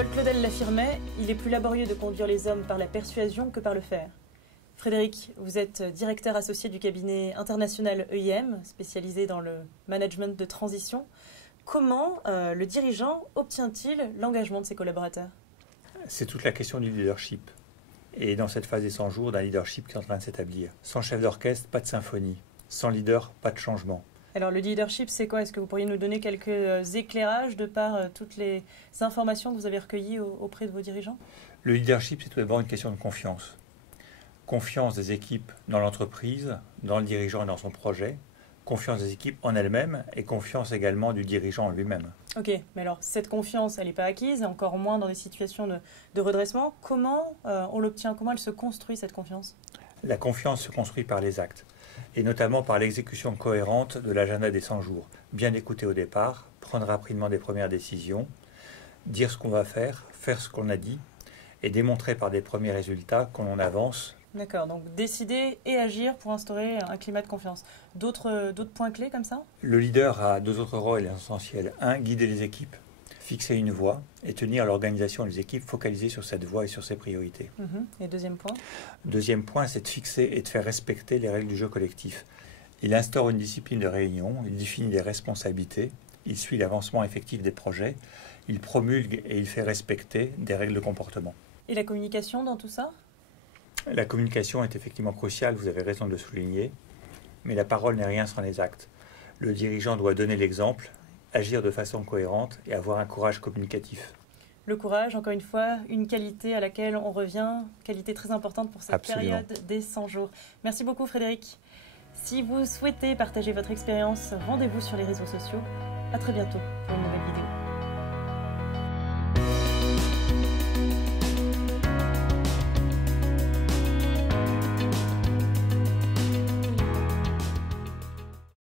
Paul Claudel l'affirmait, il est plus laborieux de conduire les hommes par la persuasion que par le faire. Frédéric, vous êtes directeur associé du cabinet international EIM, spécialisé dans le management de transition. Comment le dirigeant obtient-il l'engagement de ses collaborateurs? C'est toute la question du leadership. Et dans cette phase des 100 jours, d'un leadership qui est en train de s'établir. Sans chef d'orchestre, pas de symphonie. Sans leader, pas de changement. Alors le leadership, c'est quoi? Est-ce que vous pourriez nous donner quelques éclairages de par toutes les informations que vous avez recueillies auprès de vos dirigeants? Le leadership, c'est tout d'abord une question de confiance. Confiance des équipes dans l'entreprise, dans le dirigeant et dans son projet. Confiance des équipes en elles-mêmes et confiance également du dirigeant en lui-même. Ok, mais alors cette confiance, elle n'est pas acquise, encore moins dans des situations de redressement. Comment on l'obtient? Comment elle se construit, cette confiance? La confiance se construit par les actes, et notamment par l'exécution cohérente de l'agenda des 100 jours. Bien écouter au départ, prendre rapidement des premières décisions, dire ce qu'on va faire ce qu'on a dit, et démontrer par des premiers résultats qu'on en avance. D'accord, donc décider et agir pour instaurer un climat de confiance. D'autres points clés comme ça? Le leader a deux autres rôles essentiels. Un, guider les équipes, fixer une voie et tenir l'organisation des équipes focalisée sur cette voie et sur ses priorités. Et deuxième point? Deuxième point, c'est de fixer et de faire respecter les règles du jeu collectif. Il instaure une discipline de réunion, il définit des responsabilités, il suit l'avancement effectif des projets, il promulgue et il fait respecter des règles de comportement. Et la communication dans tout ça? La communication est effectivement cruciale, vous avez raison de le souligner, mais la parole n'est rien sans les actes. Le dirigeant doit donner l'exemple, agir de façon cohérente et avoir un courage communicatif. Le courage, encore une fois, une qualité à laquelle on revient, qualité très importante pour cette Absolument. période des 100 jours. Merci beaucoup Frédéric. Si vous souhaitez partager votre expérience, rendez-vous sur les réseaux sociaux. À très bientôt pour une nouvelle vidéo.